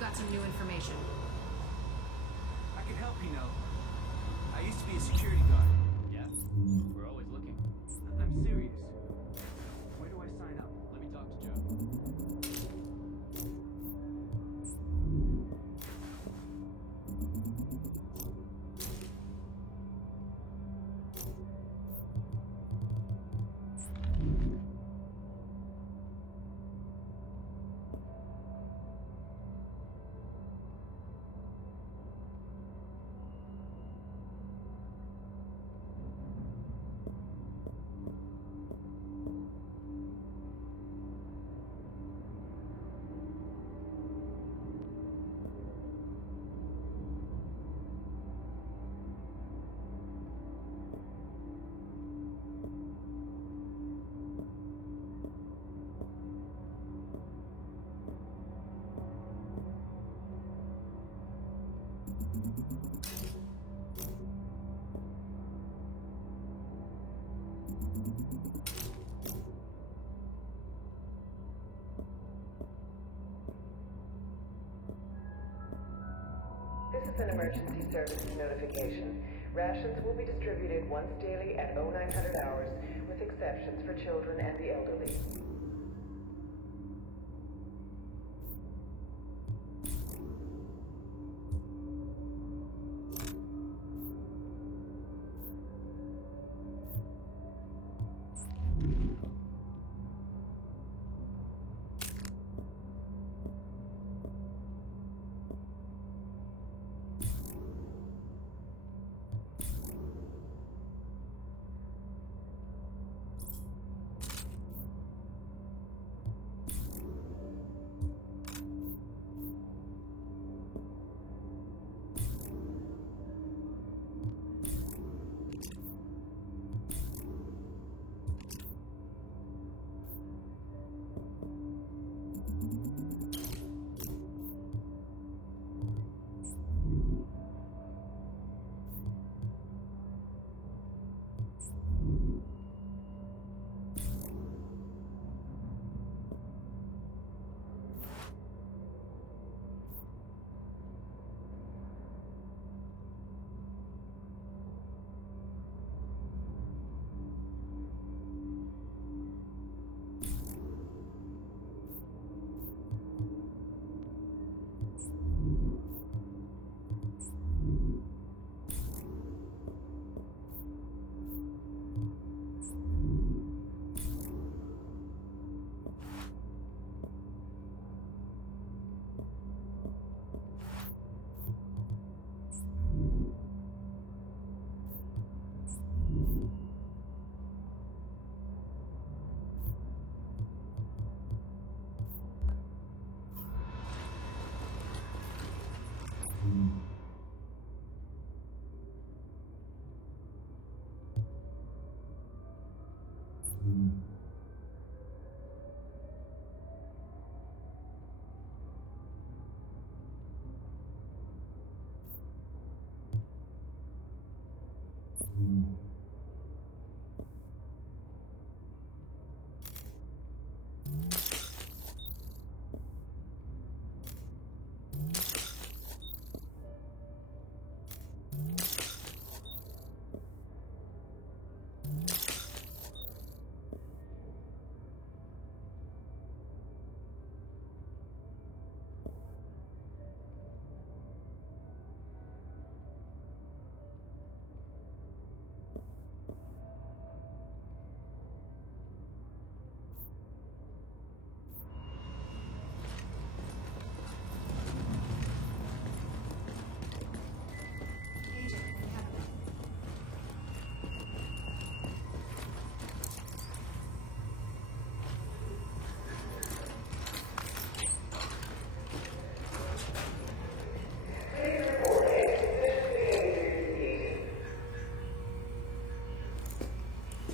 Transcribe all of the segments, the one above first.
got some new information. I can help, you know. I used to be a security guard. Yeah, we're always looking. I'm serious. Where do I sign up? Let me talk to Joe. This is an emergency services notification. Rations will be distributed once daily at 0900 hours, with exceptions for children and the elderly.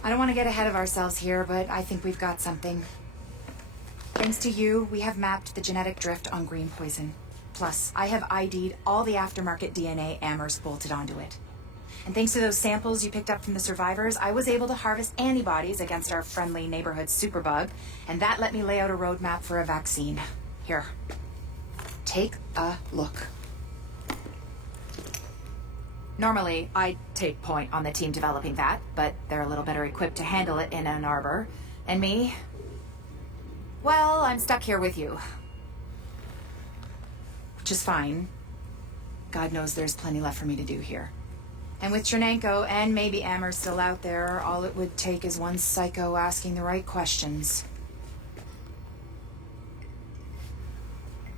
I don't want to get ahead of ourselves here, but I think we've got something. Thanks to you, we have mapped the genetic drift on green poison. Plus, I have ID'd all the aftermarket DNA Amherst bolted onto it. And thanks to those samples you picked up from the survivors, I was able to harvest antibodies against our friendly neighborhood superbug, and that let me lay out a roadmap for a vaccine. Here. take a look. Normally, I'd take point on the team developing that, but they're a little better equipped to handle it in Ann Arbor. And me? Well, I'm stuck here with you. Which is fine. God knows there's plenty left for me to do here. And with Chernenko and maybe Amher still out there, all it would take is one psycho asking the right questions.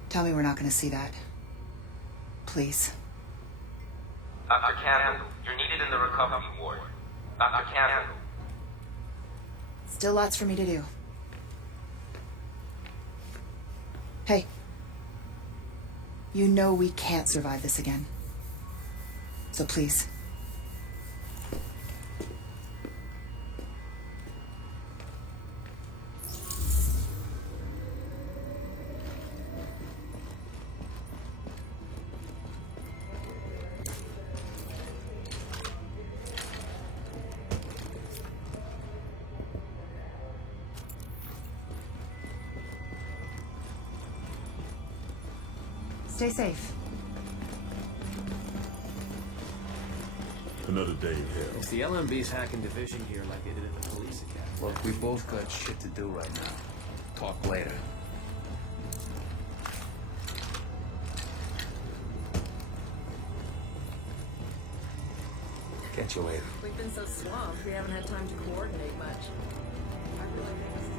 Tell me we're not gonna see that. Please. Dr. Campbell, you're needed in the recovery ward. Dr. Campbell. Still lots for me to do. Hey. You know we can't survive this again. So please. Stay safe. Another day in hell. It's the LMB's hacking division here like they did at the police academy. Look, we both got shit to do right now. Talk later. Catch you later. We've been so swamped, we haven't had time to coordinate much. I really think this is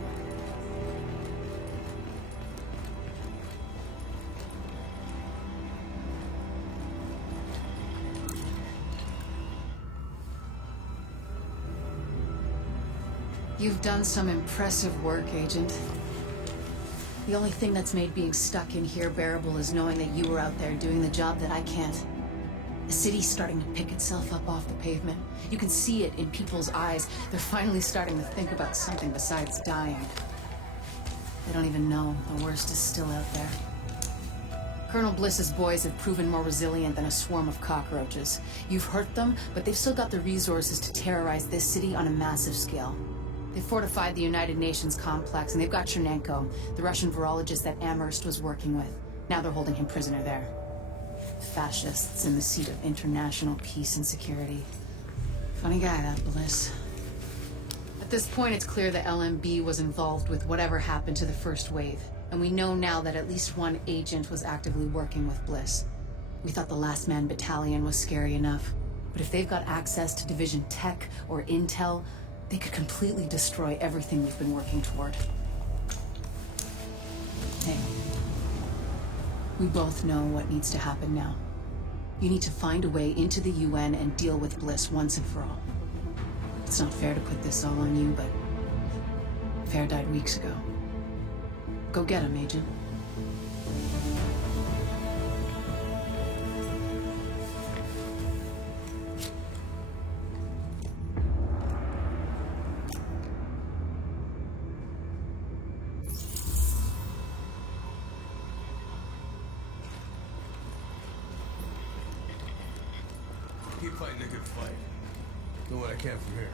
You've done some impressive work, Agent. The only thing that's made being stuck in here bearable is knowing that you were out there doing the job that I can't. The city's starting to pick itself up off the pavement. You can see it in people's eyes. They're finally starting to think about something besides dying. They don't even know the worst is still out there. Colonel Bliss's boys have proven more resilient than a swarm of cockroaches. You've hurt them, but they've still got the resources to terrorize this city on a massive scale. They fortified the United Nations complex, and they've got Chernenko, the Russian virologist that Amherst was working with. Now they're holding him prisoner there. Fascists in the seat of international peace and security. Funny guy, that Bliss. At this point, it's clear the LMB was involved with whatever happened to the first wave, and we know now that at least one agent was actively working with Bliss. We thought the Last Man Battalion was scary enough, but if they've got access to Division Tech or Intel, they could completely destroy everything we've been working toward. Hey, we both know what needs to happen now. You need to find a way into the UN and deal with Bliss once and for all. It's not fair to put this all on you, but Fair died weeks ago. Go get him, Agent. Keep fighting a good fight. Do what I can from here.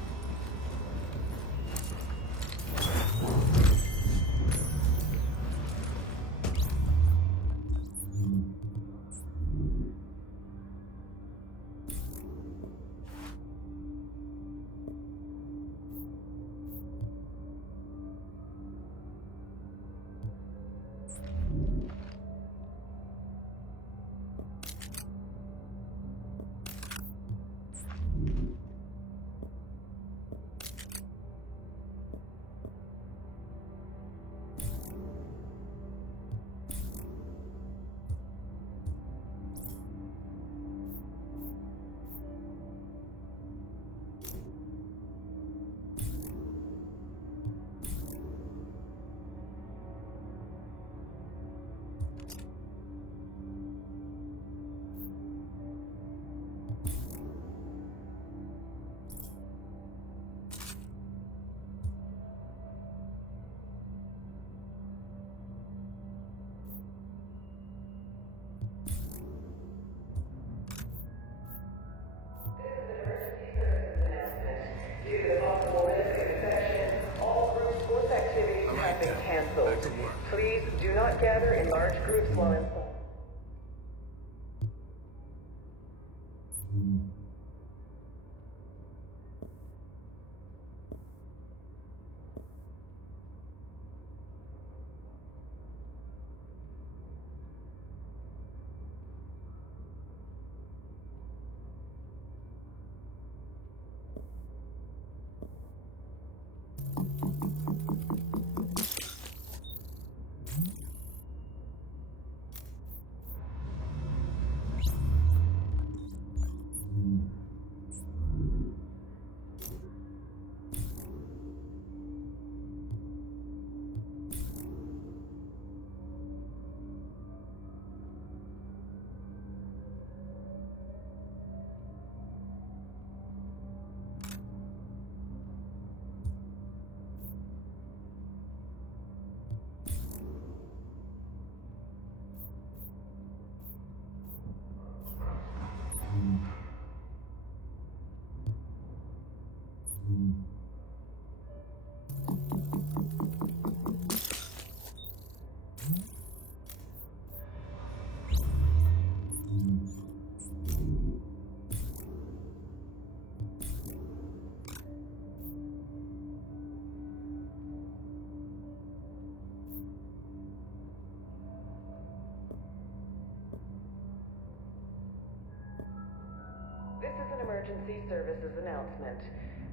Due to the possible risk of infection, all group sports activities have been cancelled. Please do not gather in large groups while inside. emergency services announcement.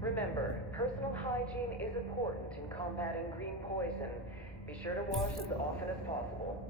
Remember, personal hygiene is important in combating green poison. Be sure to wash as often as possible.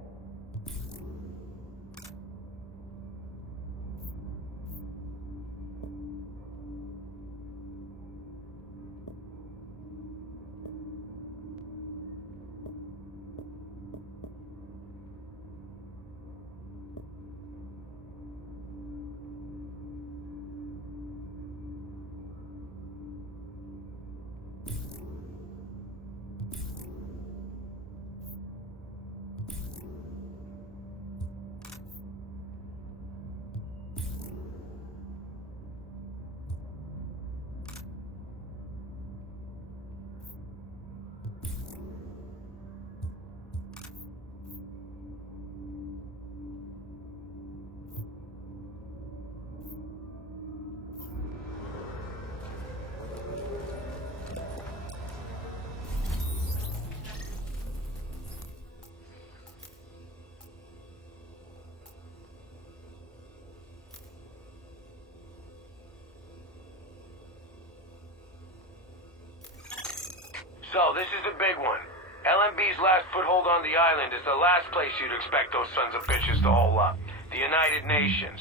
So, this is the big one. LMB's last foothold on the island is the last place you'd expect those sons of bitches to hole up. The United Nations.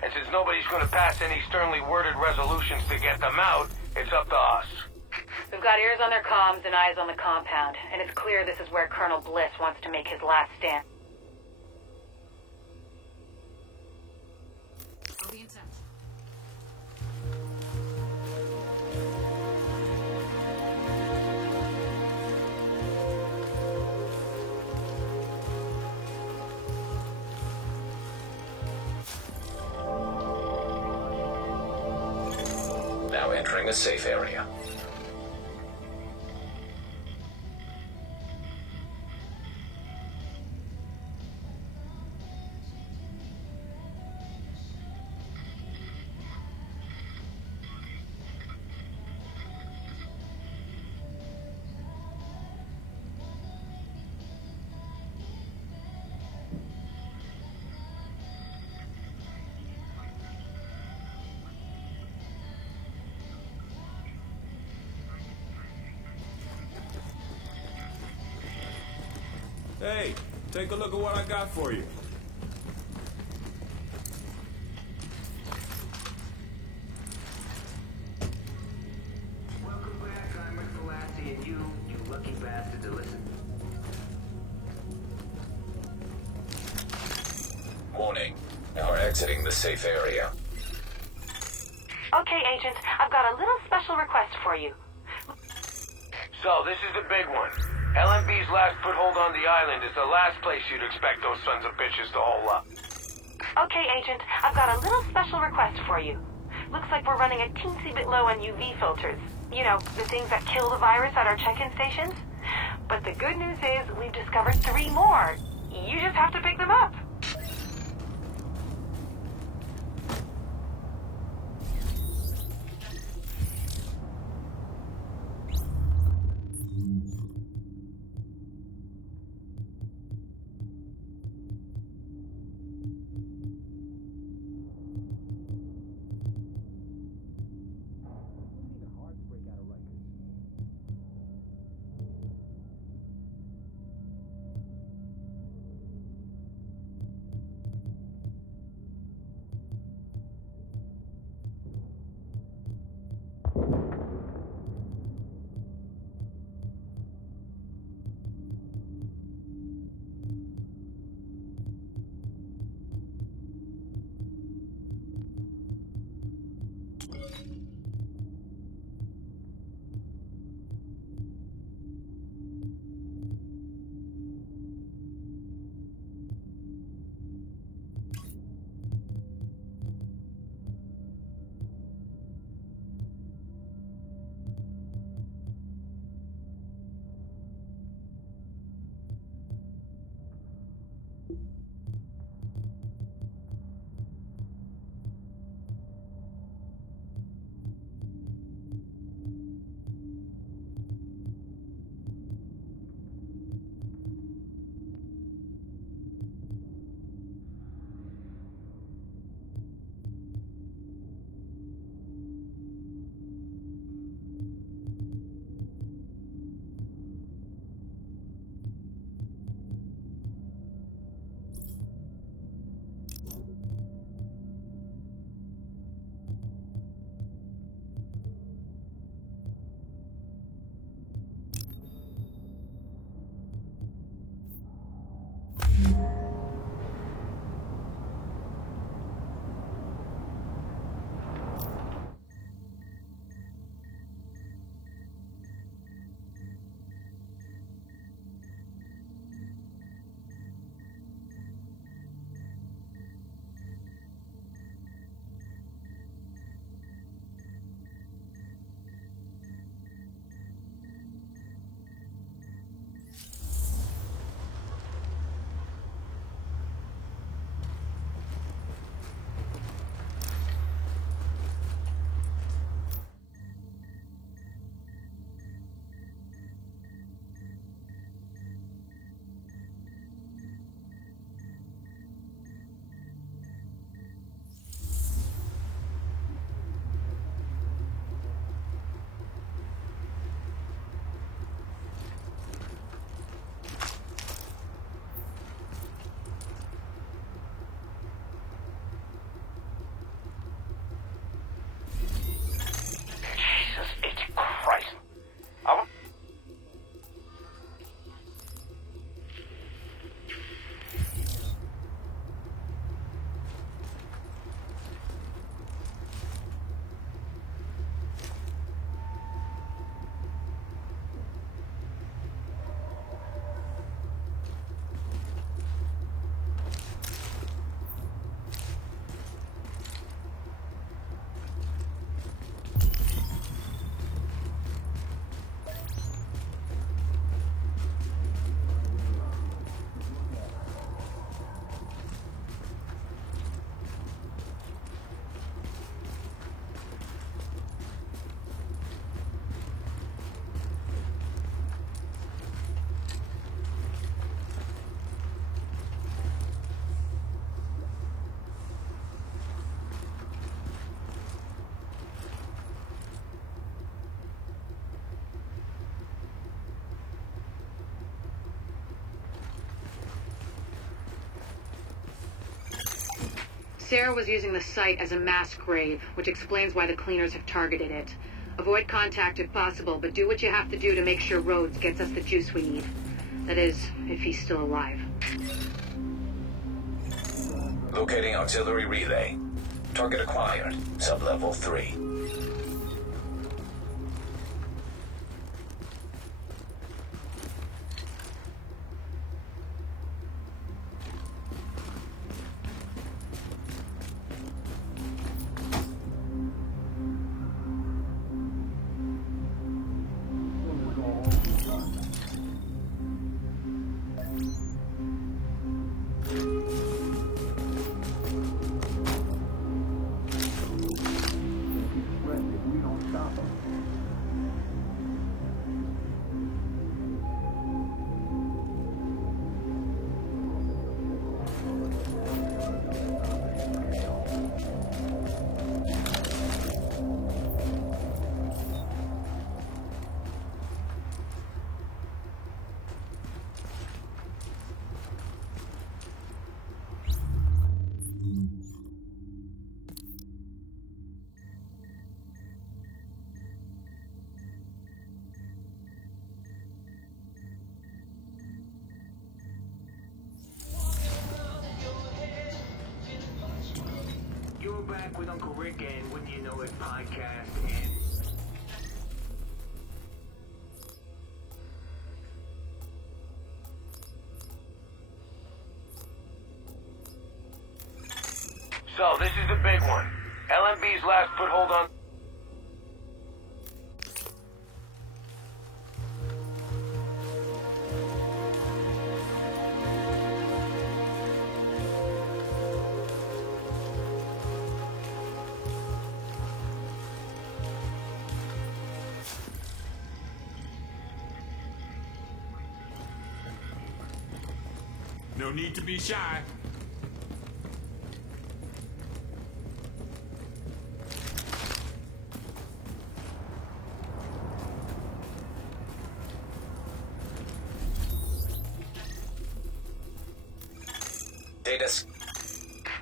And since nobody's gonna pass any sternly worded resolutions to get them out, it's up to us. We've got ears on their comms and eyes on the compound, and it's clear this is where Colonel Bliss wants to make his last stand. I'll be in touch. Now entering a safe area. Hey, take a look at what I got for you. Welcome back, I'm Rick Velassi, and you lucky bastard to listen. Warning. Now exiting the safe area. Okay, Agent, I've got a little special request for you. So, this is the big one. LMB's last foothold on the island is the last place you'd expect those sons of bitches to hole up. Okay, Agent, I've got a little special request for you. Looks like we're running a teensy bit low on UV filters. You know, the things that kill the virus at our check-in stations. But the good news is we've discovered 3 more. You just have to pick them up. Sarah was using the site as a mass grave, which explains why the cleaners have targeted it. Avoid contact if possible, but do what you have to do to make sure Rhodes gets us the juice we need. That is, if he's still alive. Locating auxiliary relay. Target acquired. Sublevel 3. You're back with Uncle Rick and Wouldn't You Know It podcast and... So, this is the big one. LMB's last foothold on... No need to be shy. Data.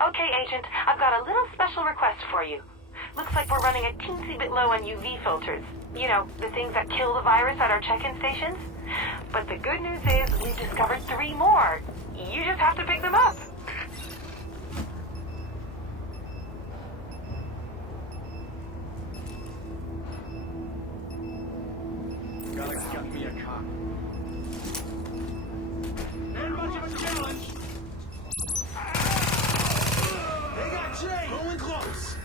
Okay, Agent, I've got a little special request for you. Looks like we're running a teensy bit low on UV filters. You know, the things that kill the virus at our check-in stations. But the good news is we've discovered 3 more. You just have to pick them up. Gotta get me a cop. Not much of a challenge. They got Jay. Going close.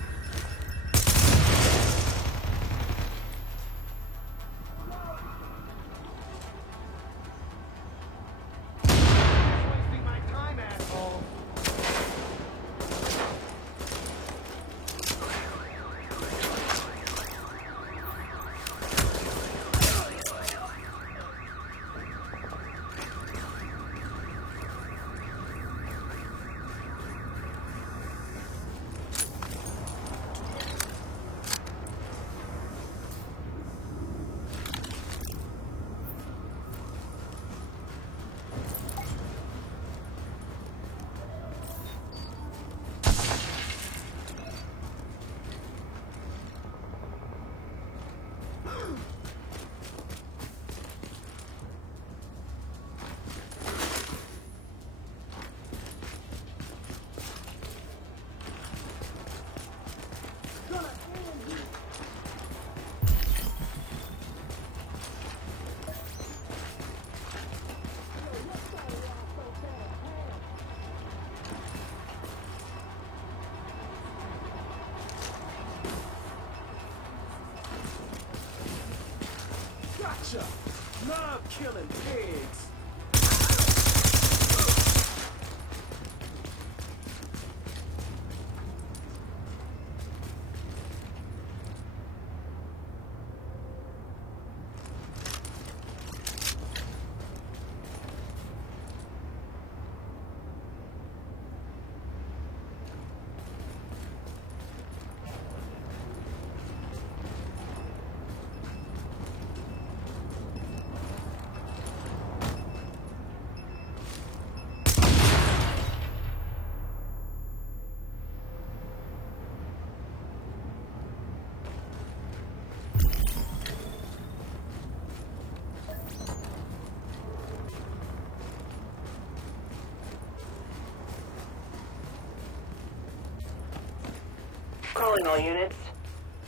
Wasting my time, asshole. Gotcha! Love killing pigs! Calling all units.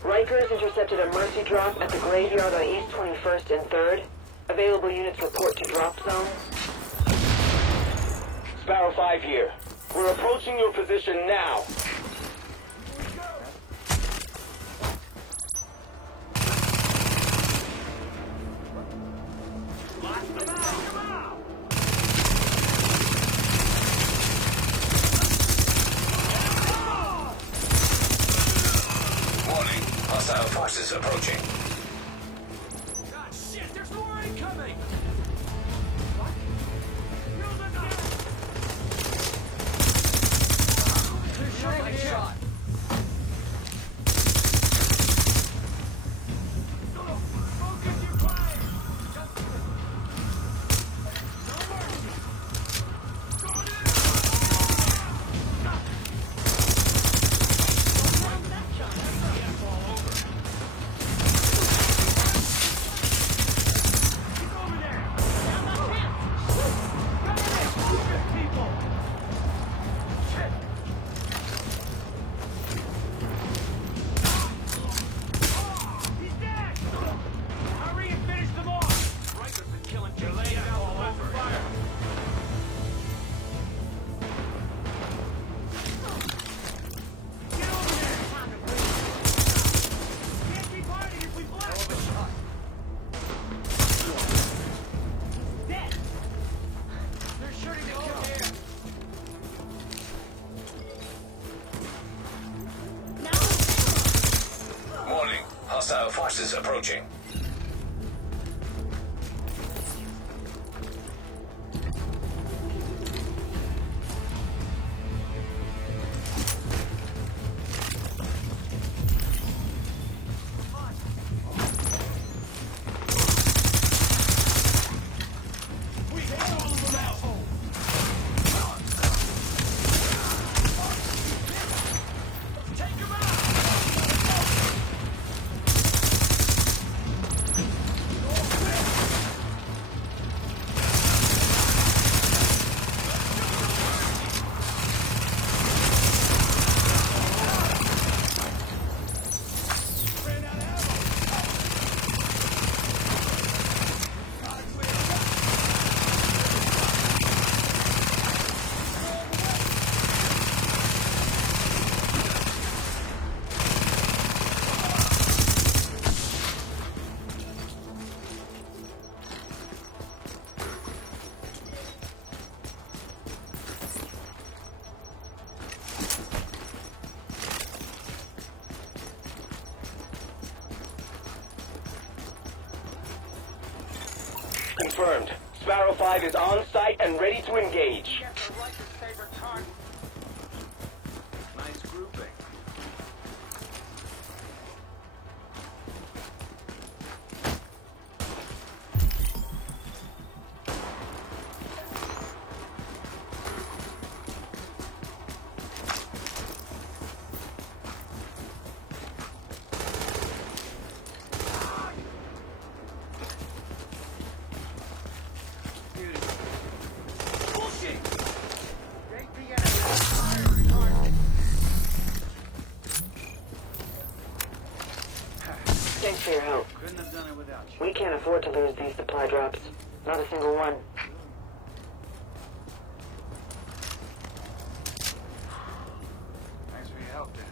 Rikers intercepted a Mercy drop at the graveyard on East 21st and 3rd. Available units report to drop zone. Sparrow 5 here. We're approaching your position now. Warning, hostile forces approaching. God, shit, there's more incoming! Shot. Warning, hostile forces approaching. Confirmed. Sparrow 5 is on site and ready to engage. Nice grouping. Thanks for your help. Couldn't have done it without you. We can't afford to lose these supply drops. Not a single one. Thanks for your help, Dan.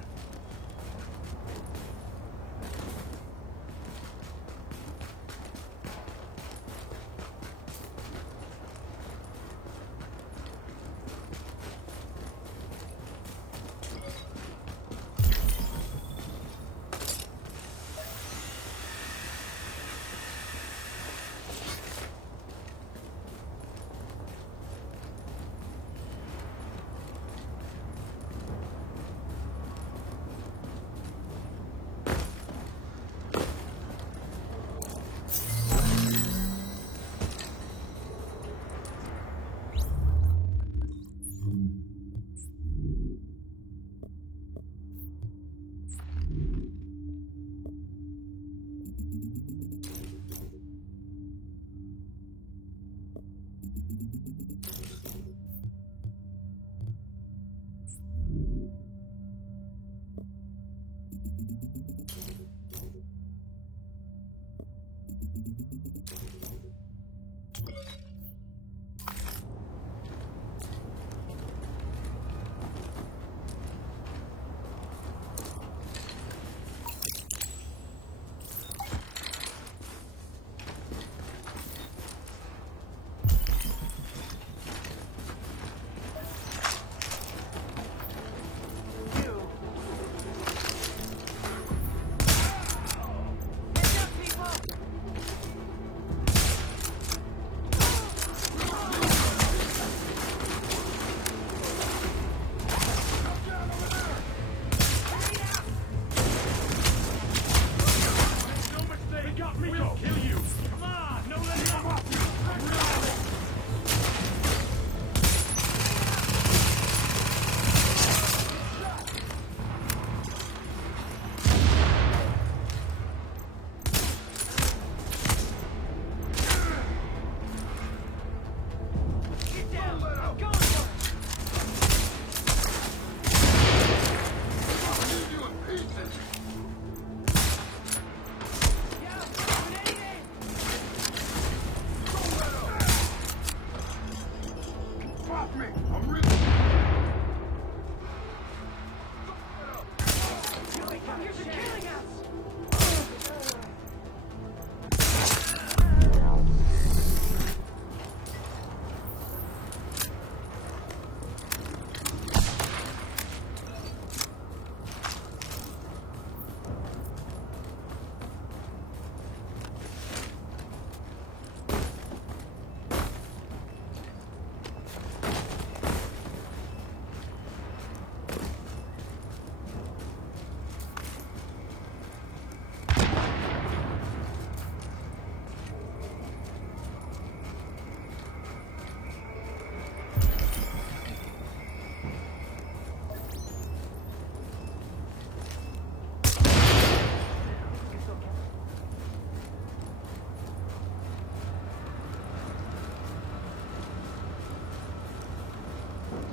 Drop me! I'm really...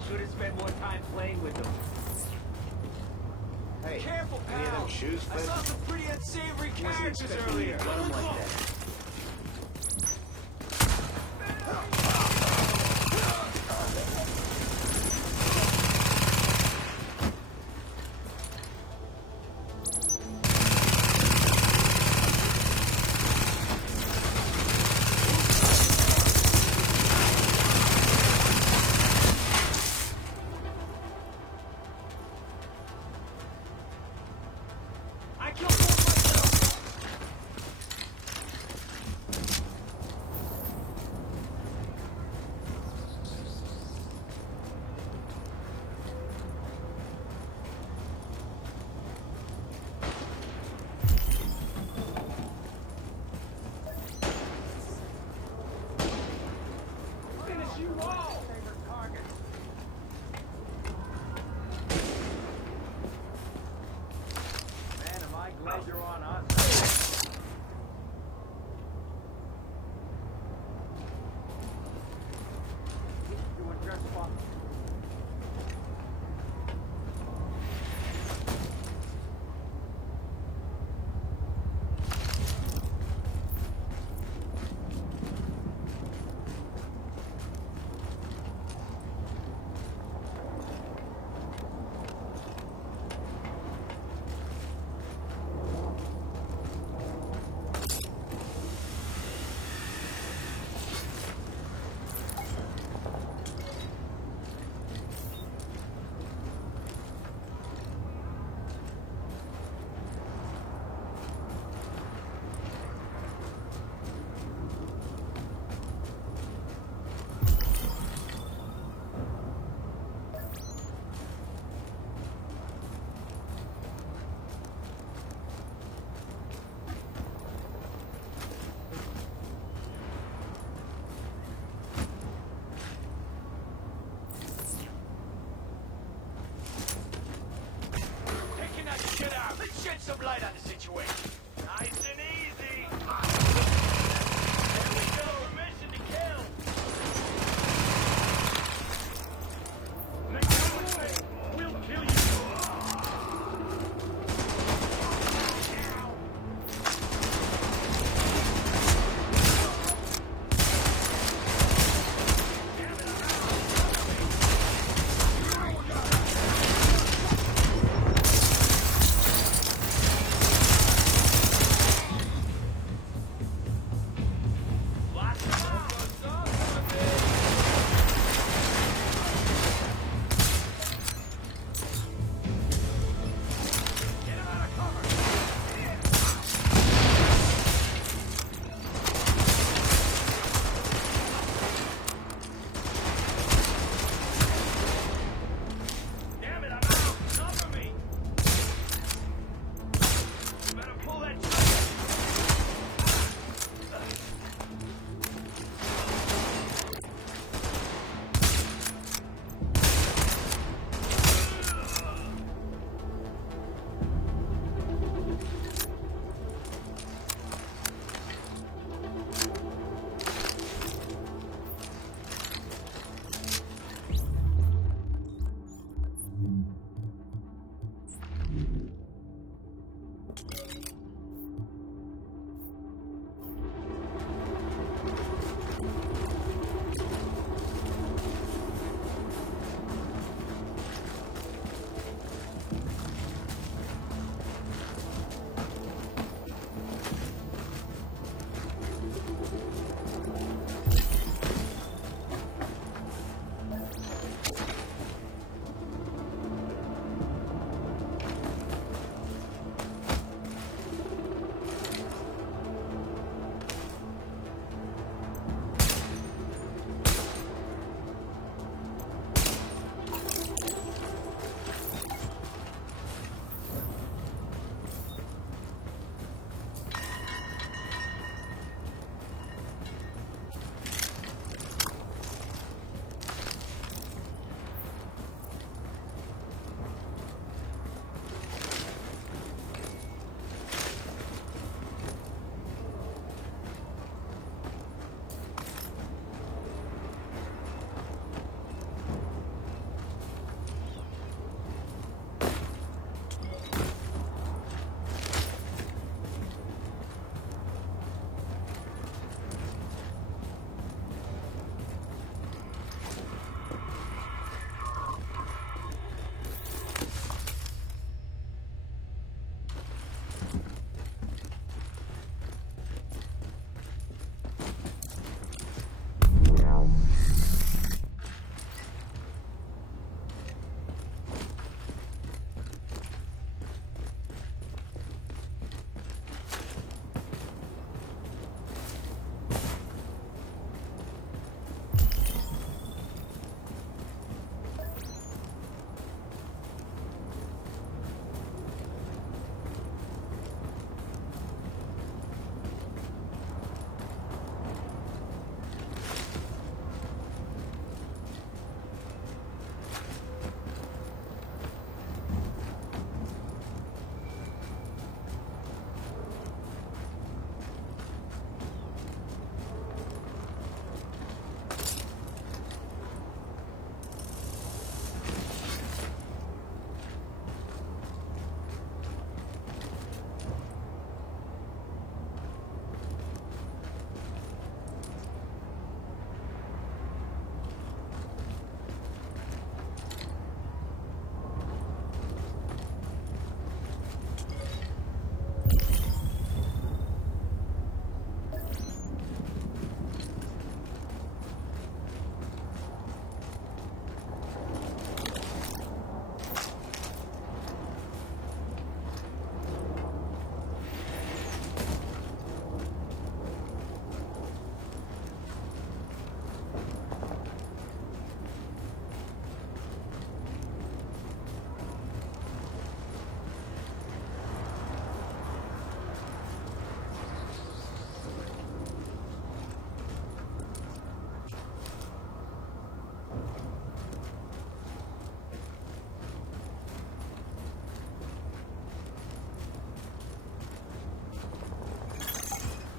Should have spent more time playing with them. Hey, Careful, pal! any of them shoes I fit? saw some pretty unsavory characters earlier. Run 'em like that. I killed both myself! Finish you all! Favorite target. Man, am I glad you're on us. Doing just fine. Taking that shit out. Let's shed some light on the situation. Nice and easy. There we go. Permission to kill. Next time, we'll kill you.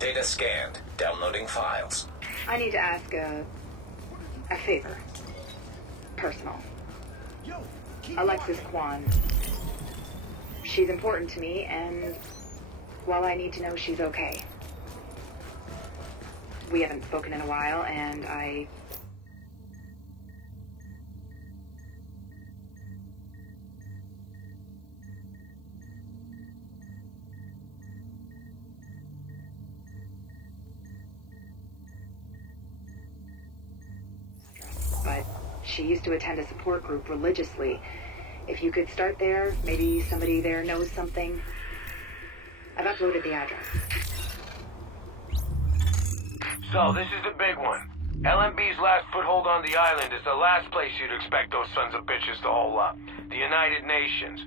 Data scanned. Downloading files. I need to ask a favor. Personal. Alexis Kwan. She's important to me, and, well, I need to know she's okay. We haven't spoken in a while, and I... But she used to attend a support group religiously. If you could start there, maybe somebody there knows something. I've uploaded the address. So, this is the big one. LMB's last foothold on the island is the last place you'd expect those sons of bitches to hole up. The United Nations.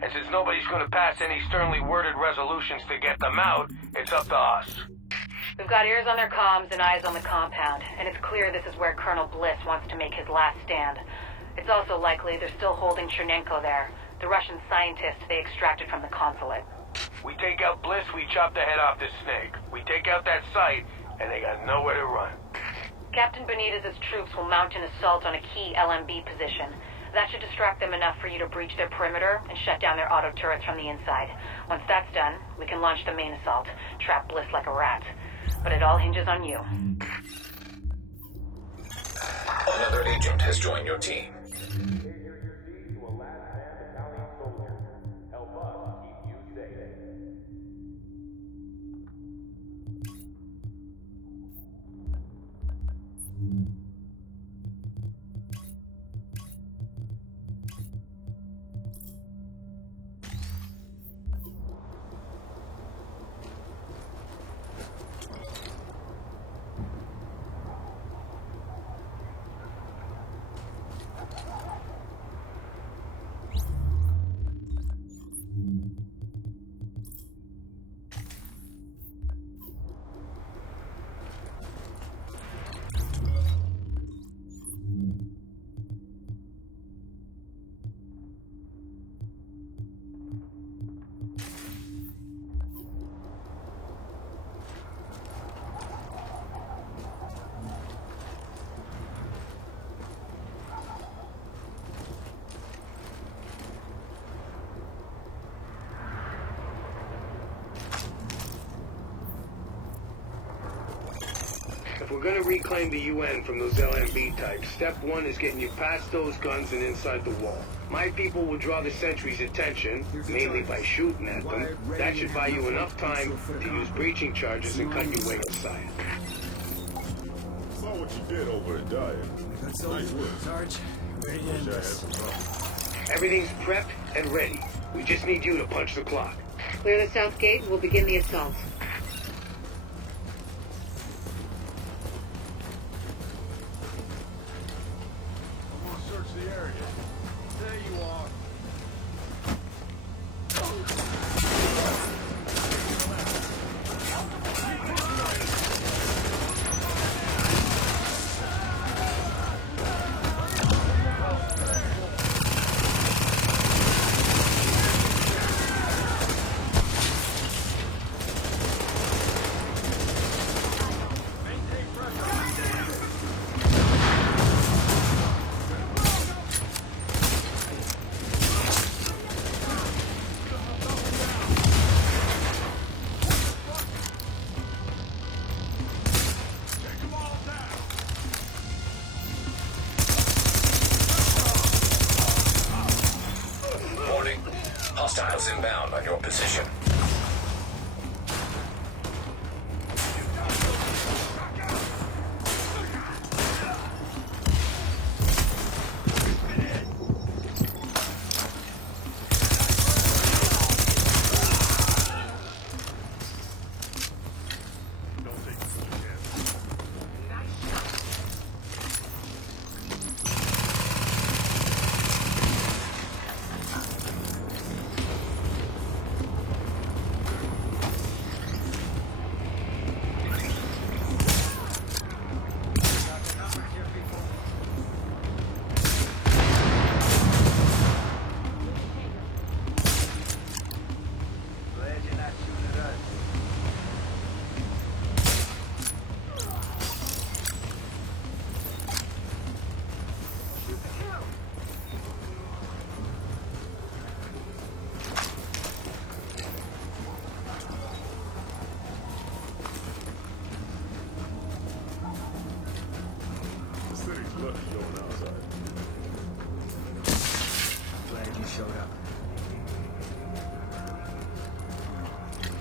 And since nobody's gonna pass any sternly worded resolutions to get them out, it's up to us. We've got ears on their comms and eyes on the compound, and it's clear this is where Colonel Bliss wants to make his last stand. It's also likely they're still holding Chernenko there, the Russian scientist they extracted from the consulate. We take out Bliss, we chop the head off this snake. We take out that site, and they got nowhere to run. Captain Benitez's troops will mount an assault on a key LMB position. That should distract them enough for you to breach their perimeter and shut down their auto turrets from the inside. Once that's done, we can launch the main assault, trap Bliss like a rat. But it all hinges on you. Another agent has joined your team. If we're gonna reclaim the UN from those LMB types, step one is getting you past those guns and inside the wall. My people will draw the sentry's attention, mainly by shooting at them. That should buy you enough time to use breaching charges and cut your way inside. Saw what you did over at Dyer. Nice work. Sarge, ready to end this. Everything's prepped and ready. We just need you to punch the clock. Clear the south gate and we'll begin the assault. I'm gonna search the area. There you are. Hostiles inbound on your position. showed up.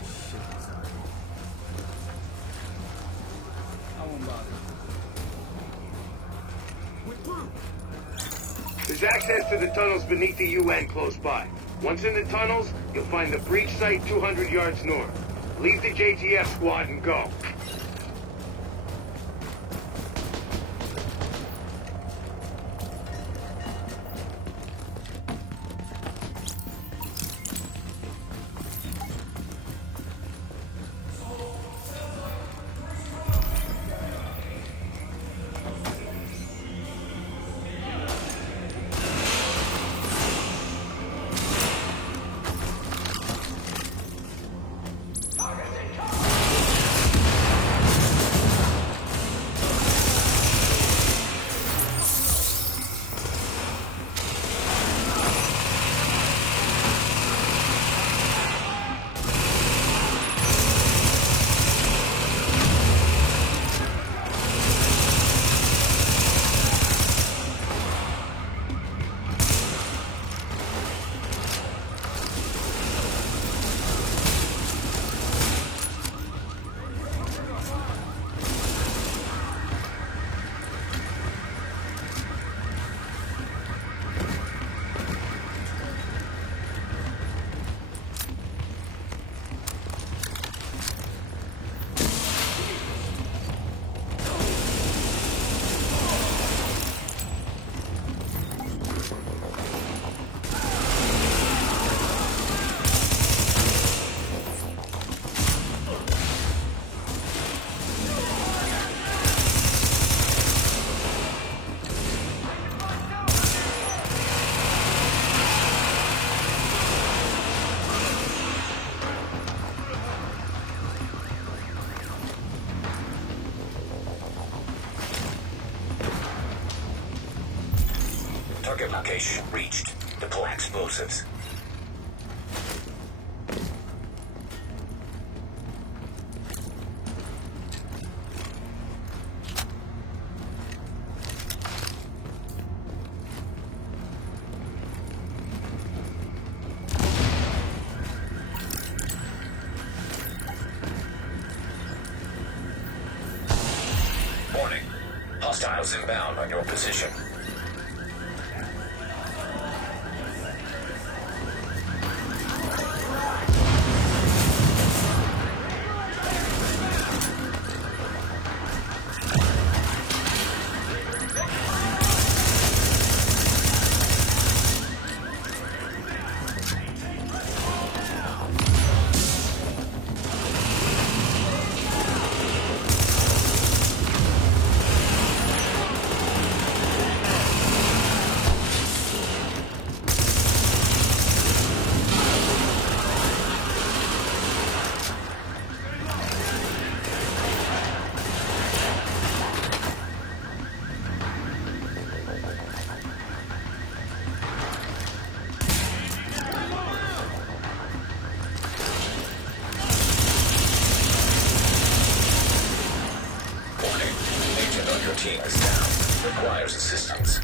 Shit, sorry. I won't bother. We're through. There's access to the tunnels beneath the UN close by. Once in the tunnels, you'll find the breach site 200 yards north. Leave the JTF squad and go. Target location reached. Deploy explosives. Warning. Hostiles inbound on your position. Team is down. Requires assistance.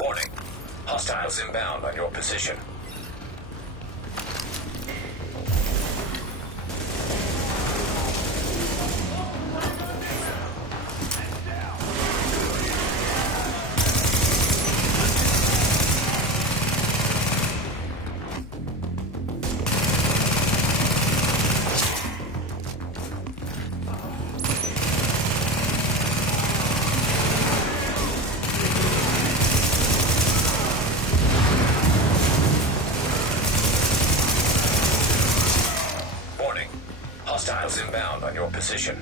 Warning. Hostiles inbound on your position. Hostiles inbound on your position.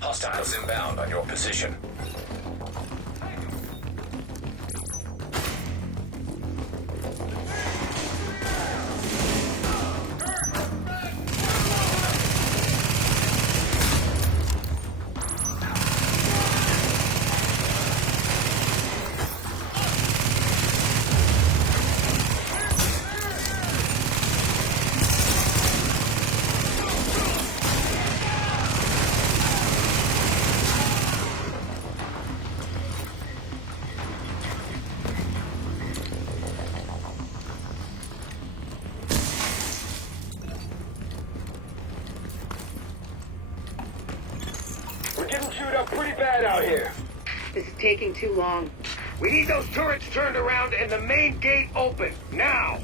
Hostiles inbound on your position. Getting chewed up pretty bad out here. This is taking too long. We need those turrets turned around and the main gate open, now!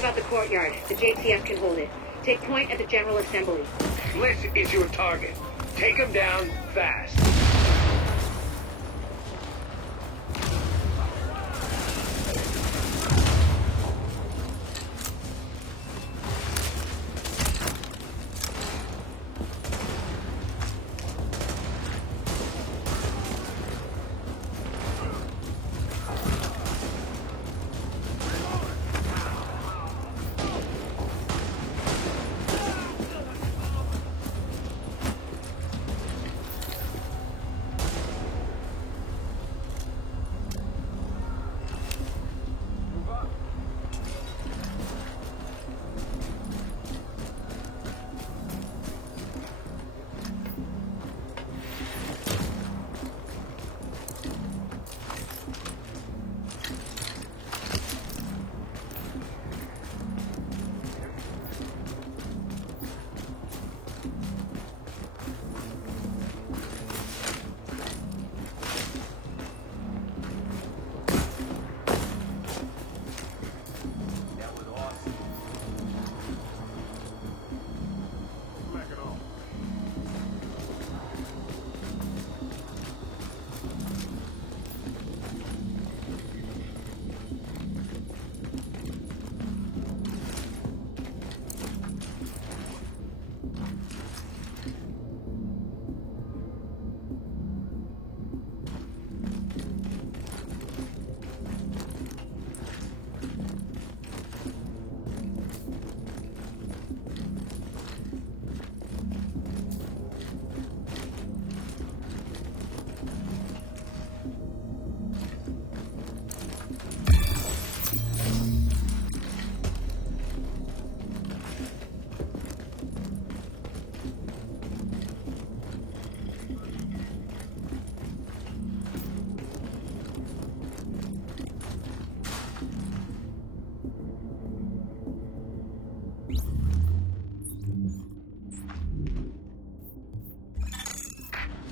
about the courtyard. The JTF can hold it. Take point at the General Assembly. Bliss is your target. Take him down fast.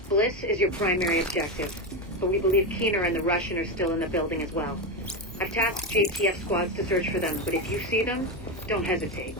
Bliss is your primary objective, but we believe Keener and the Russian are still in the building as well. I've tasked JTF squads to search for them, but if you see them, don't hesitate.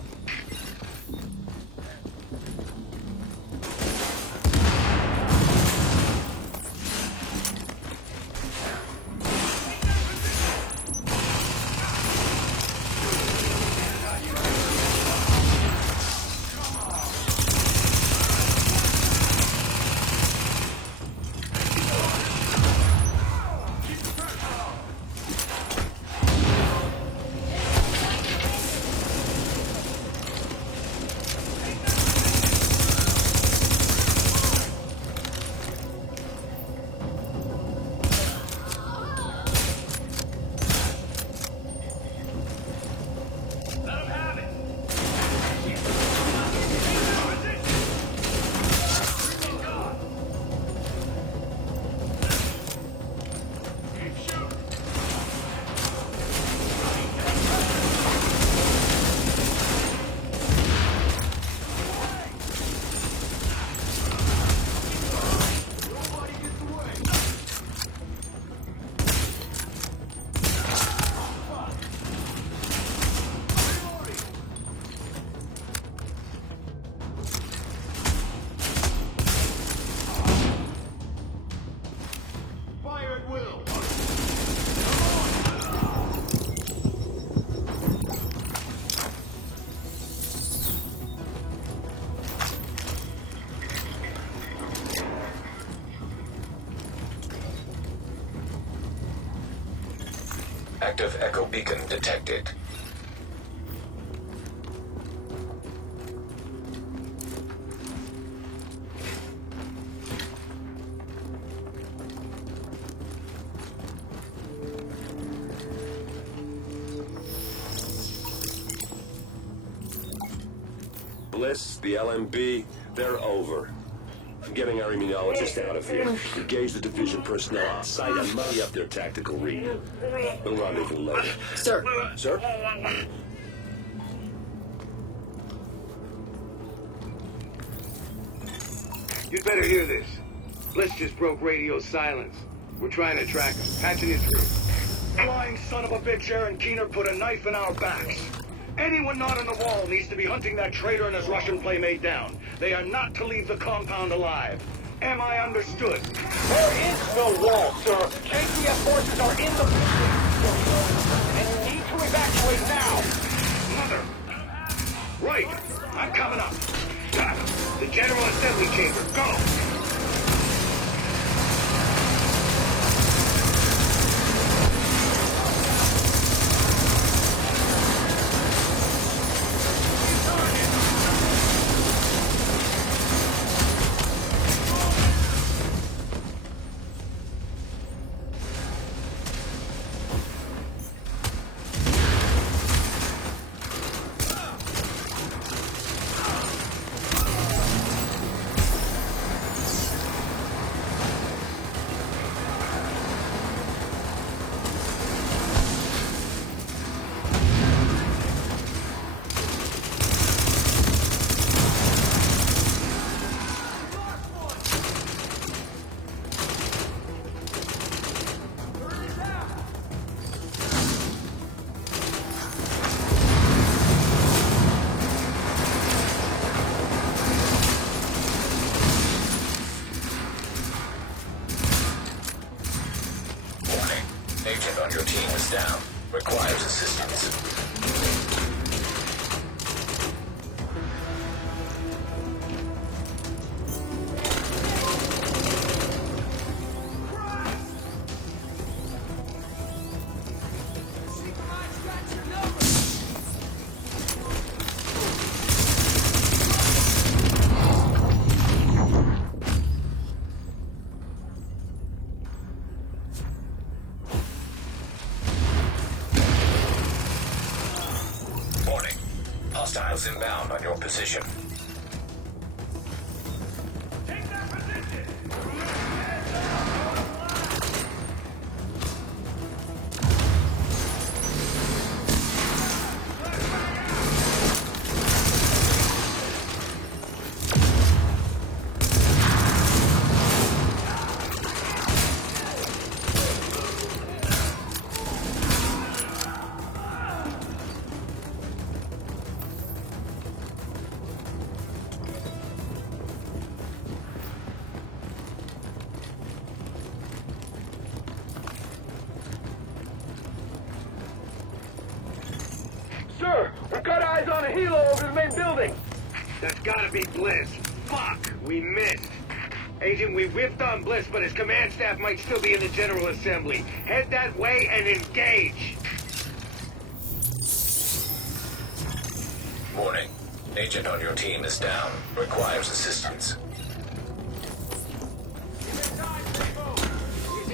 Active echo beacon detected. Bliss, the LMB, they're over. I'm getting our immunologist out of here. Engage the division personnel on site and muddy up their tactical read. We'll rendezvous later. Sir. Sir? You'd better hear this. Bliss just broke radio silence. We're trying to track him. Patching you through. Flying son of a bitch, Aaron Keener put a knife in our backs. Anyone not on the wall needs to be hunting that traitor and his Russian playmate down. They are not to leave the compound alive. Am I understood? There is no wall, sir. JTF forces are in the building. And you need to evacuate now. Mother. Right. I'm coming up. The General Assembly Chamber. Go. Agent on your team is down. Requires assistance. Hostiles inbound on your position. Take that position! Sir, we've got eyes on a helo over the main building. That's gotta be Bliss. Fuck, we missed. Agent, we whiffed on Bliss, but his command staff might still be in the General Assembly. Head that way and engage. Warning. Agent on your team is down. Requires assistance.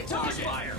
Target fire!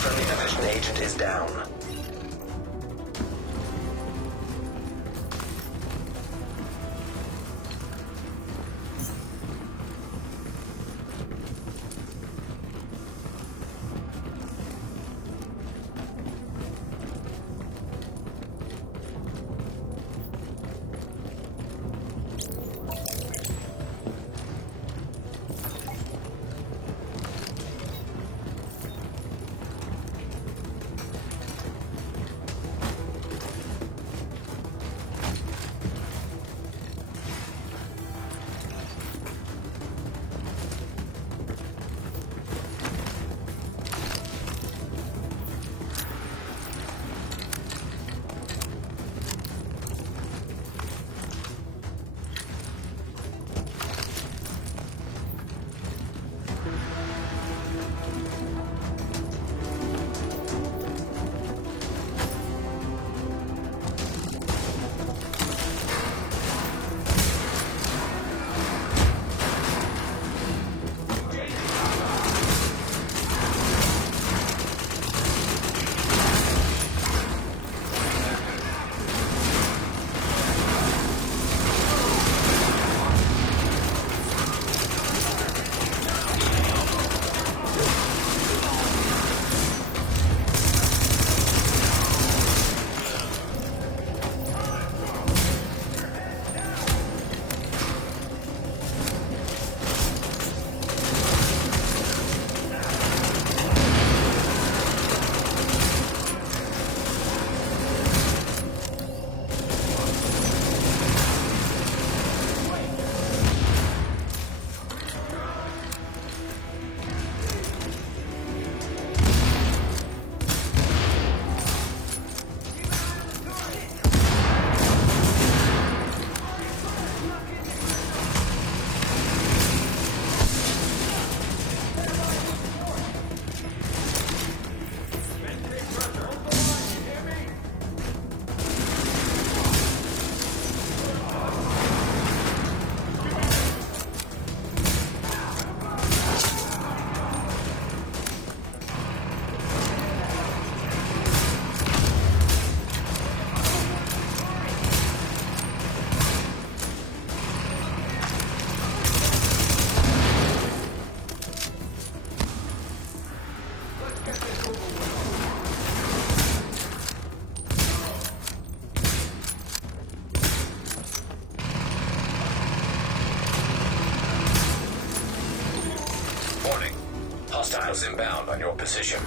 Friendly division agent is down. Hostiles inbound on your position.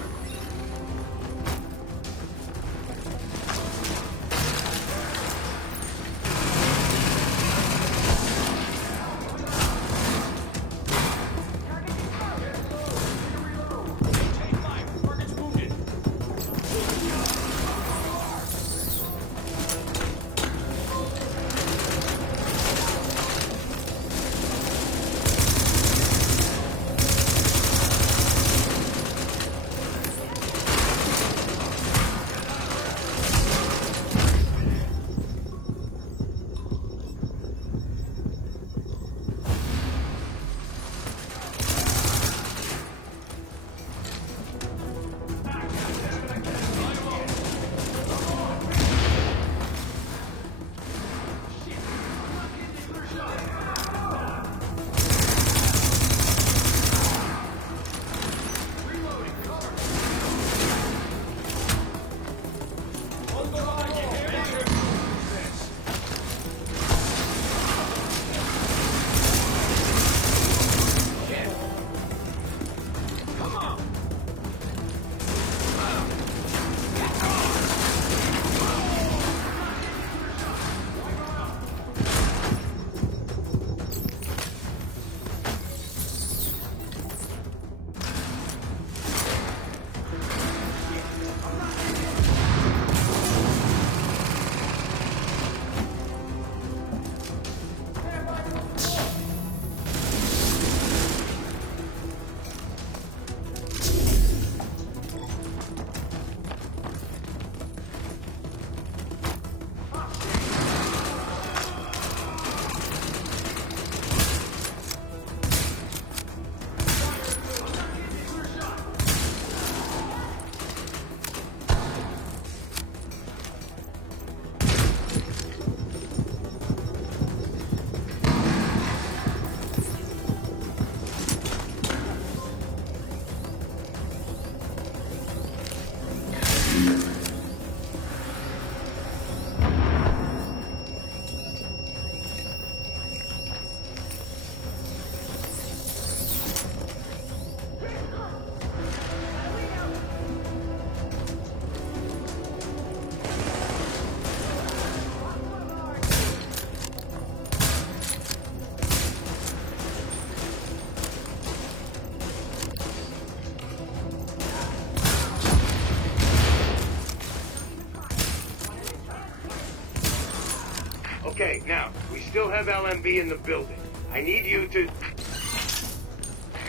Okay, now, we still have LMB in the building. I need you to...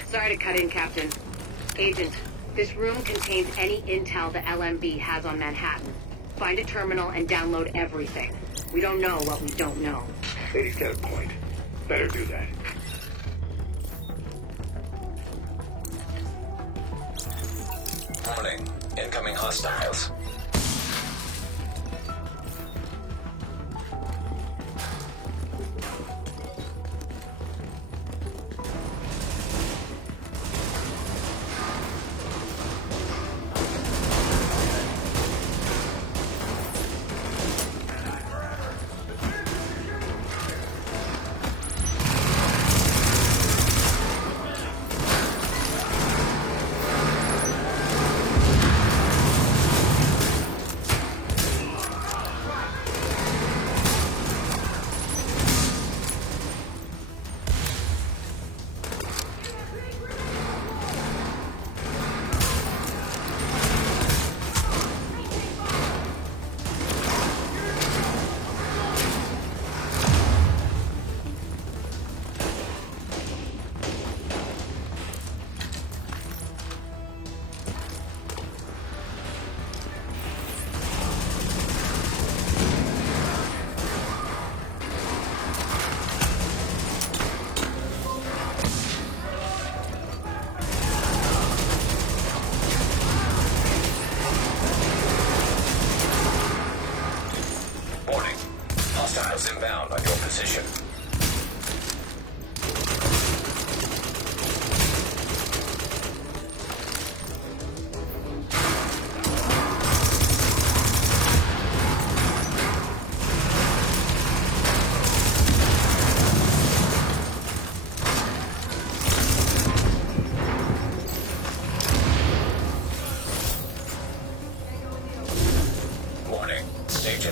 Sorry to cut in, Captain. Agent, this room contains any intel the LMB has on Manhattan. Find a terminal and download everything. We don't know what we don't know. Lady's got a point. Better do that. Warning. Incoming hostiles.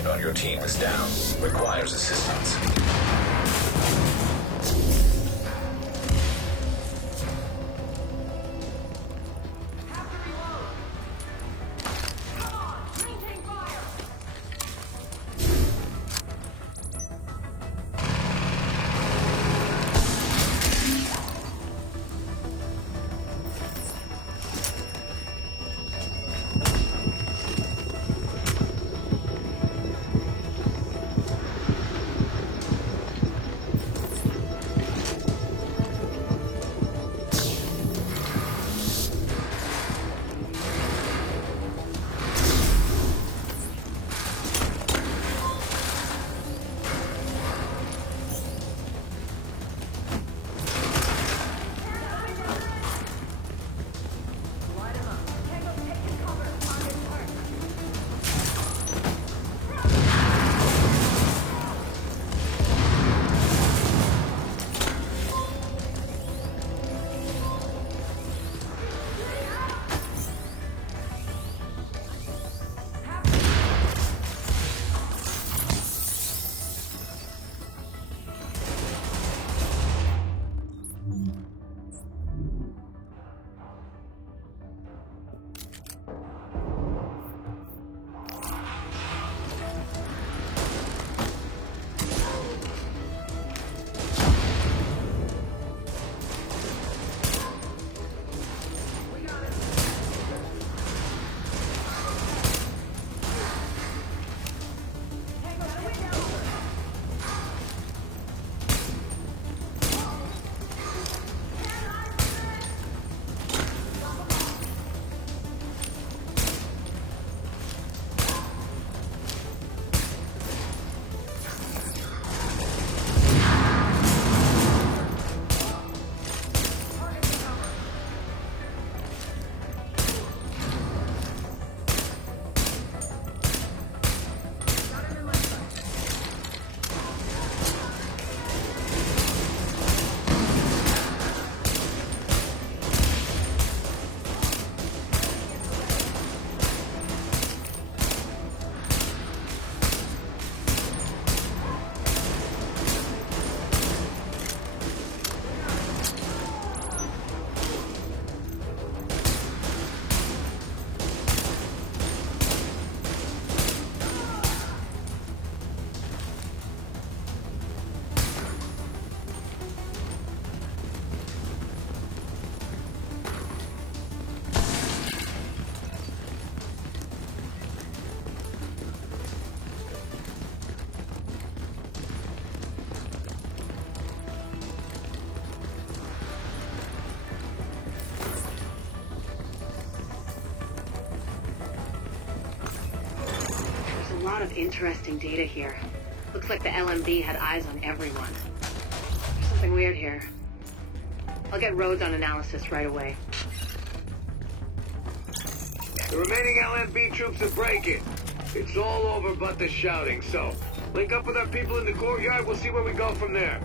agent on your team is down. Requires assistance. A lot of interesting data here. Looks like the LMB had eyes on everyone. There's something weird here. I'll get Rhodes on analysis right away. The remaining LMB troops are breaking. It's all over but the shouting, so link up with our people in the courtyard. We'll see where we go from there.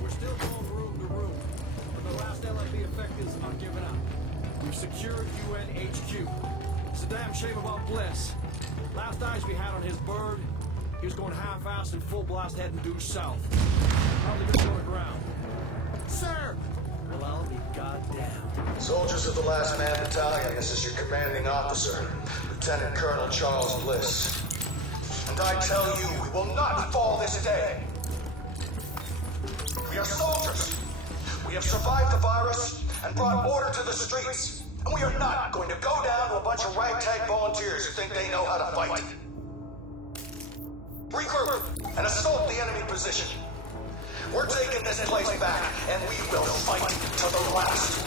We're still going room to room, but the last LMB effectives are giving up. We've secured UN HQ. It's a damn shame about Bliss. Last eyes we had on his bird, he was going half-assed and full blast heading due south. Probably been on the ground. Sir! Well, I'll be goddamned. Soldiers of the Last Man Battalion, this is your commanding officer, Lieutenant Colonel Charles Bliss. And I tell you, we will not fall this day. We are soldiers. We have survived the virus and brought order to the streets. And we are not going to go down to a bunch of ragtag volunteers who think they know how to fight. Regroup and assault the enemy position. We're taking this place back, and we will fight to the last.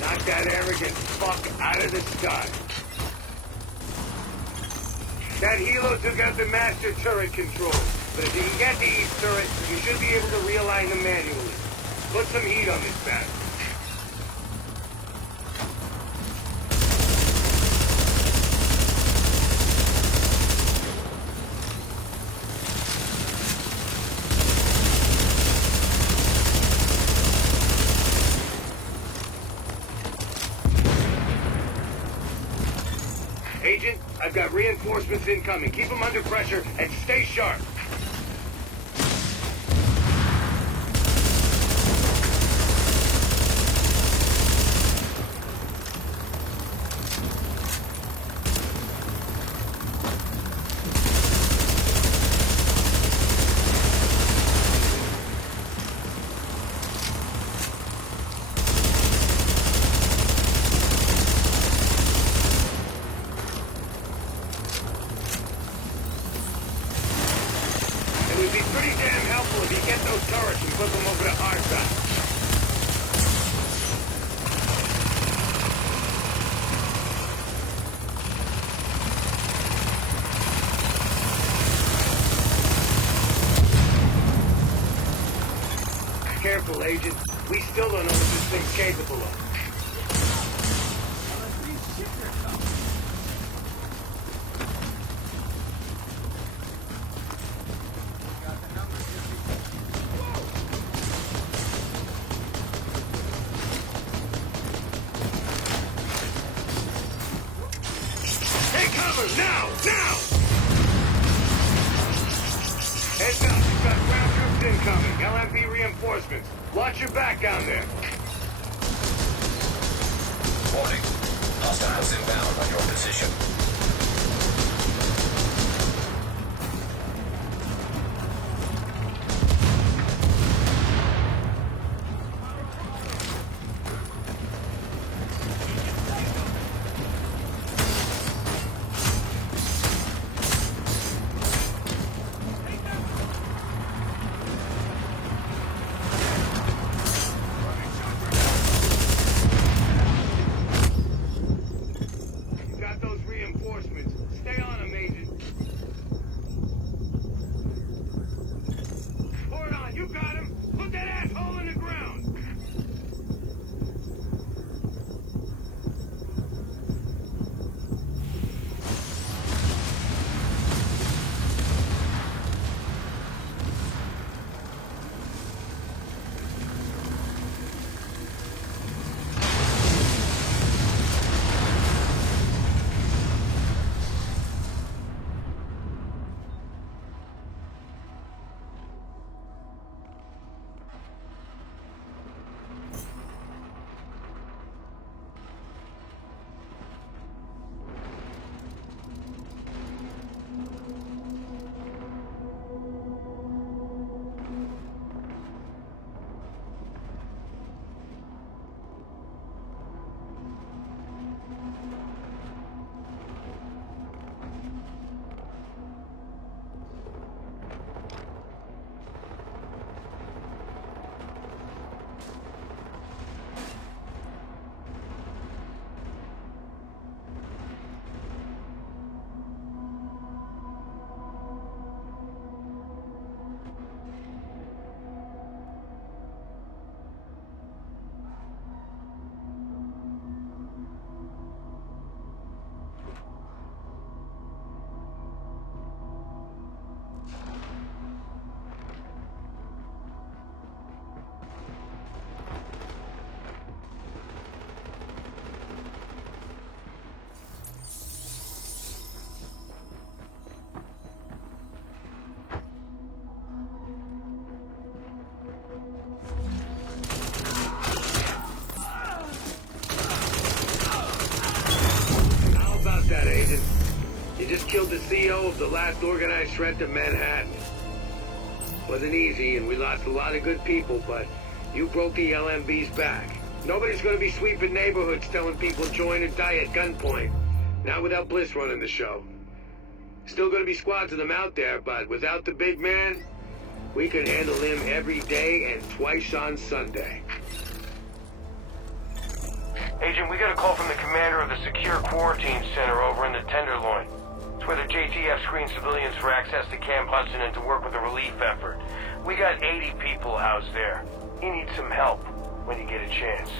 Knock that arrogant fuck out of the sky. That helo took out the master turret control, but if you can get the east turret, you should be able to realign them manually. Put some heat on this bastard. Agent, I've got reinforcements incoming. Keep them under pressure and stay sharp. Careful, Agent. We still don't know what this thing's capable of. Take cover! Now! Now! Heads up, you've got ground troops incoming. LMB reinforcements. Watch your back down there. Warning. Hostiles inbound on your position. Killed the CEO of the last organized threat to Manhattan. Wasn't easy, and we lost a lot of good people, but you broke the LMB's back. Nobody's gonna be sweeping neighborhoods telling people join or die at gunpoint. Not without Bliss running the show. Still gonna be squads of them out there, but without the big man, we can handle him every day and twice on Sunday. Agent, we got a call from the commander of the Secure Quarantine Center over in the Tenderloin. It's where the JTF screens civilians for access to Camp Hudson and to work with a relief effort. We got 80 people housed there. You need some help when you get a chance.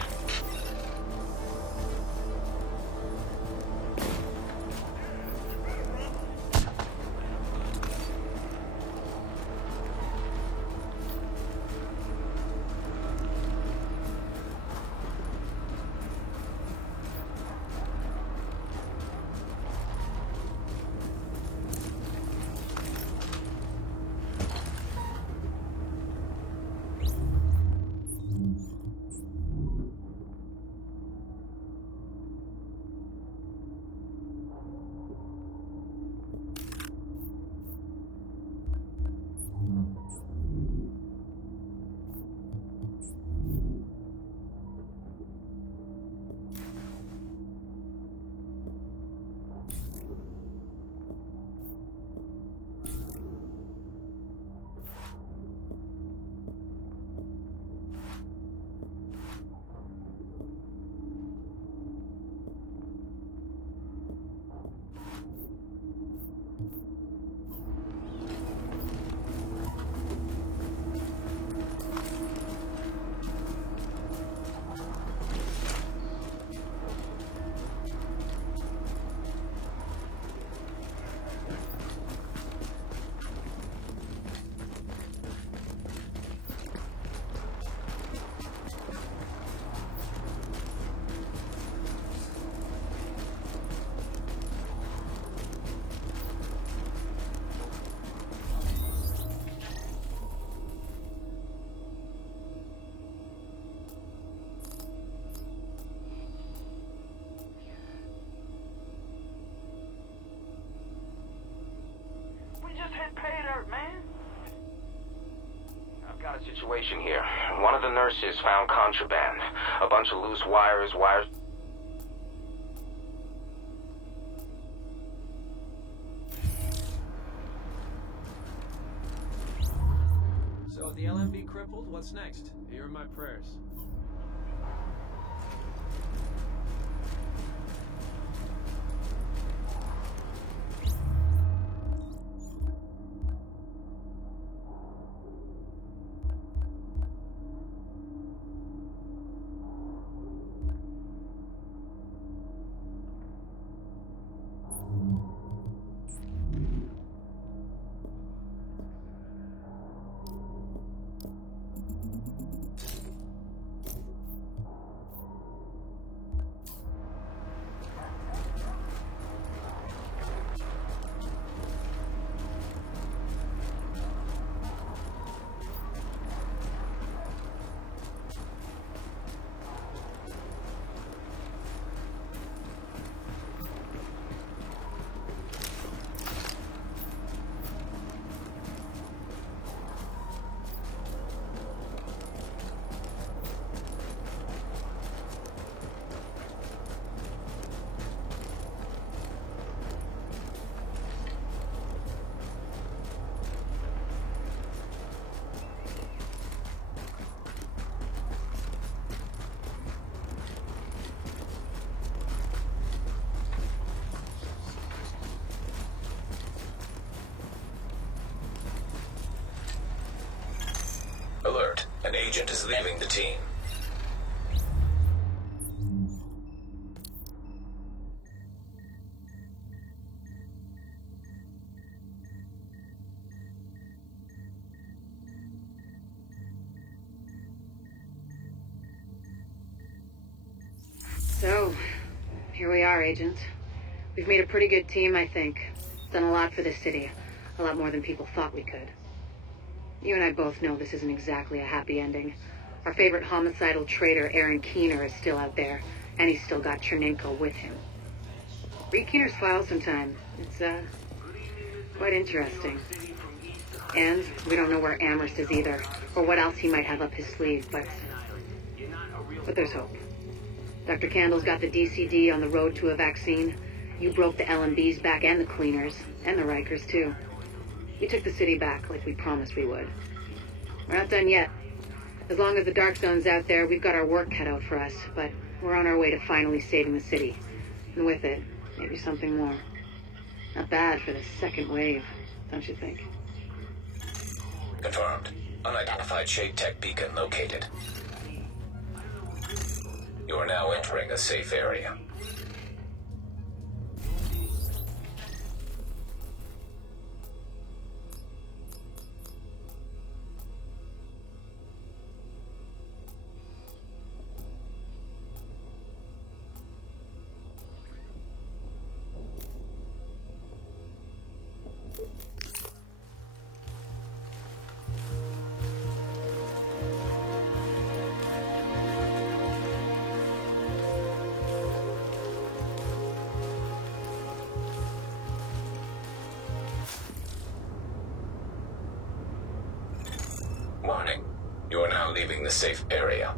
situation here. One of the nurses found contraband. A bunch of loose wires. So, the LMB crippled, what's next? Here are my prayers. Alert. An agent is leaving the team. So, here we are, Agent. We've made a pretty good team, I think. Done a lot for this city. A lot more than people thought we could. You and I both know this isn't exactly a happy ending. Our favorite homicidal traitor, Aaron Keener, is still out there, and he's still got Chernenko with him. Read Keener's file sometime. It's, quite interesting. And we don't know where Amherst is either, or what else he might have up his sleeve, but there's hope. Dr. Candle's got the DCD on the road to a vaccine. You broke the LMB's back and the cleaners, and the Rikers, too. We took the city back like we promised we would. We're not done yet. As long as the Dark Zone's out there, we've got our work cut out for us, but we're on our way to finally saving the city. And with it, maybe something more. Not bad for the second wave, don't you think? Confirmed. Unidentified shade tech beacon located. You are now entering a safe area. Warning. You are now leaving the safe area.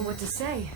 know what to say.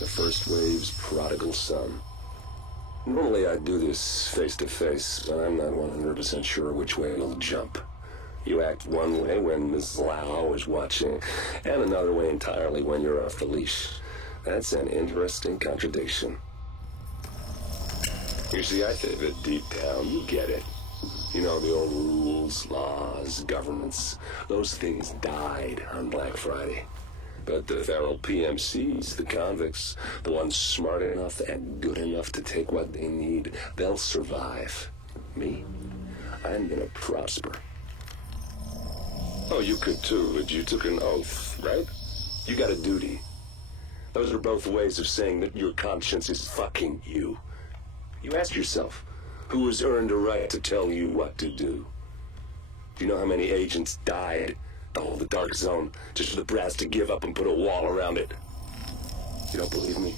The first wave's prodigal son. Normally I'd do this face-to-face, but I'm not 100% sure which way it'll jump. You act one way when Ms. Lau is watching, and another way entirely when you're off the leash. That's an interesting contradiction. You see, I think that deep down you get it. You know, the old rules, laws, governments, those things died on Black Friday. But the feral PMCs, the convicts, the ones smart enough and good enough to take what they need, they'll survive. Me? I'm gonna prosper. Oh, you could too, but you took an oath, right? You got a duty. Those are both ways of saying that your conscience is fucking you. You ask yourself, who has earned a right to tell you what to do? Do you know how many agents died? Oh, the dark zone, just for the brass to give up and put a wall around it. You don't believe me?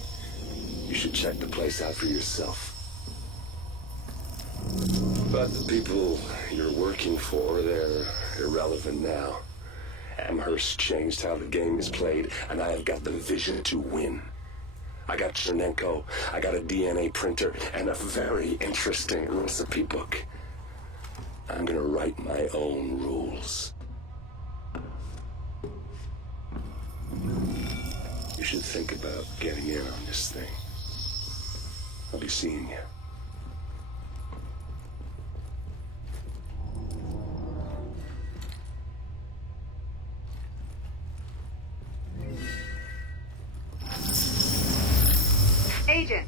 You should check the place out for yourself. But the people you're working for, they're irrelevant now. Amherst changed how the game is played, and I have got the vision to win. I got Chernenko, I got a DNA printer, and a very interesting recipe book. I'm gonna write my own rules. You should think about getting in on this thing. I'll be seeing you. Agent,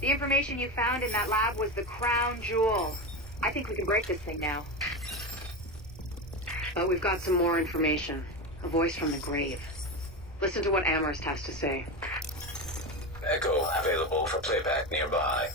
the information you found in that lab was the crown jewel. I think we can break this thing now. But we've got some more information. A voice from the grave. Listen to what Amherst has to say. Echo available for playback nearby.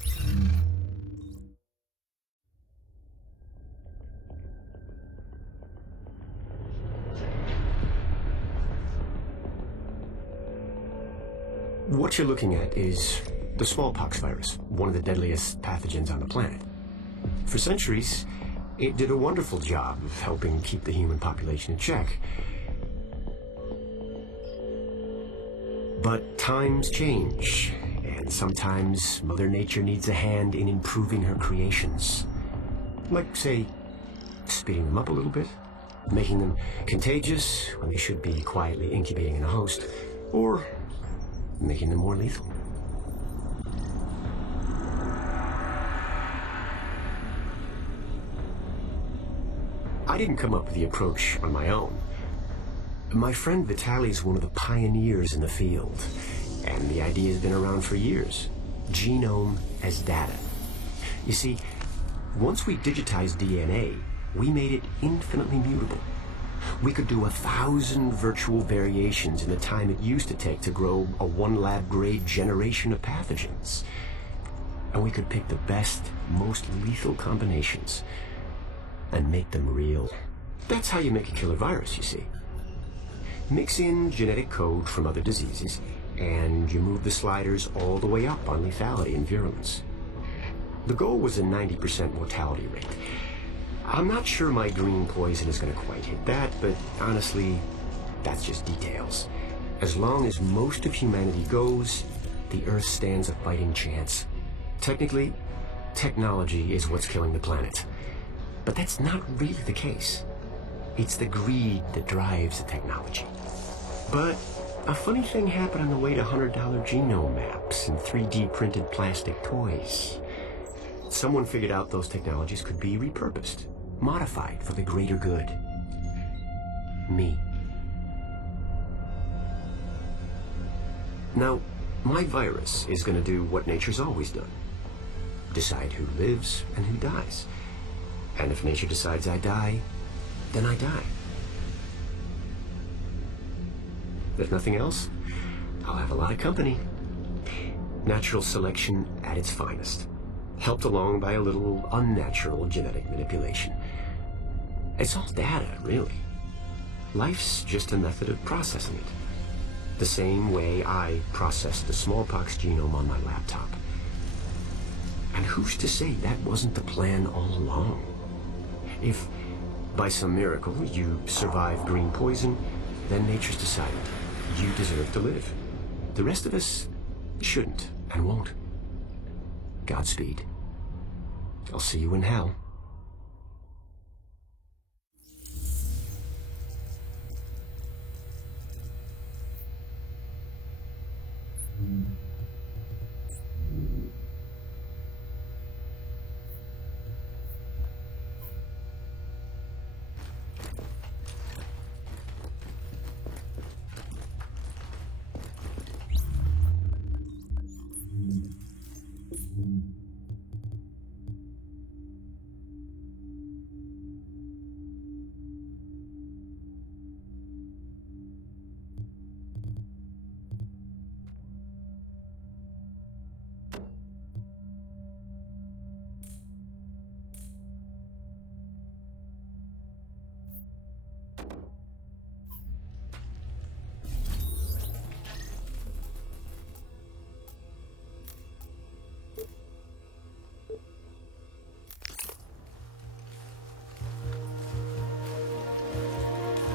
What you're looking at is the smallpox virus, one of the deadliest pathogens on the planet. For centuries, it did a wonderful job of helping keep the human population in check. But times change, and sometimes Mother Nature needs a hand in improving her creations. Like, say, speeding them up a little bit, making them contagious when they should be quietly incubating in a host, or making them more lethal. I didn't come up with the approach on my own. My friend Vitaly's one of the pioneers in the field, and the idea has been around for years. Genome as data. You see, once we digitized DNA, we made it infinitely mutable. We could do 1,000 virtual variations in the time it used to take to grow a 1 lab-grade generation of pathogens. And we could pick the best, most lethal combinations. and make them real. That's how you make a killer virus, you see. Mix in genetic code from other diseases, and you move the sliders all the way up on lethality and virulence. The goal was a 90% mortality rate. I'm not sure my green poison is going to quite hit that, but honestly, that's just details. As long as most of humanity goes, the Earth stands a fighting chance. Technically, technology is what's killing the planet. But that's not really the case. It's the greed that drives the technology. But a funny thing happened on the way to $100 genome maps and 3D printed plastic toys. Someone figured out those technologies could be repurposed, modified for the greater good. Me. Now, my virus is going to do what nature's always done. Decide who lives and who dies. And if nature decides I die, then I die. If nothing else, I'll have a lot of company. Natural selection at its finest, helped along by a little unnatural genetic manipulation. It's all data, really. Life's just a method of processing it. The same way I processed the smallpox genome on my laptop. And who's to say that wasn't the plan all along? If, by some miracle, you survive green poison, then nature's decided you deserve to live. The rest of us shouldn't and won't. Godspeed. I'll see you in hell.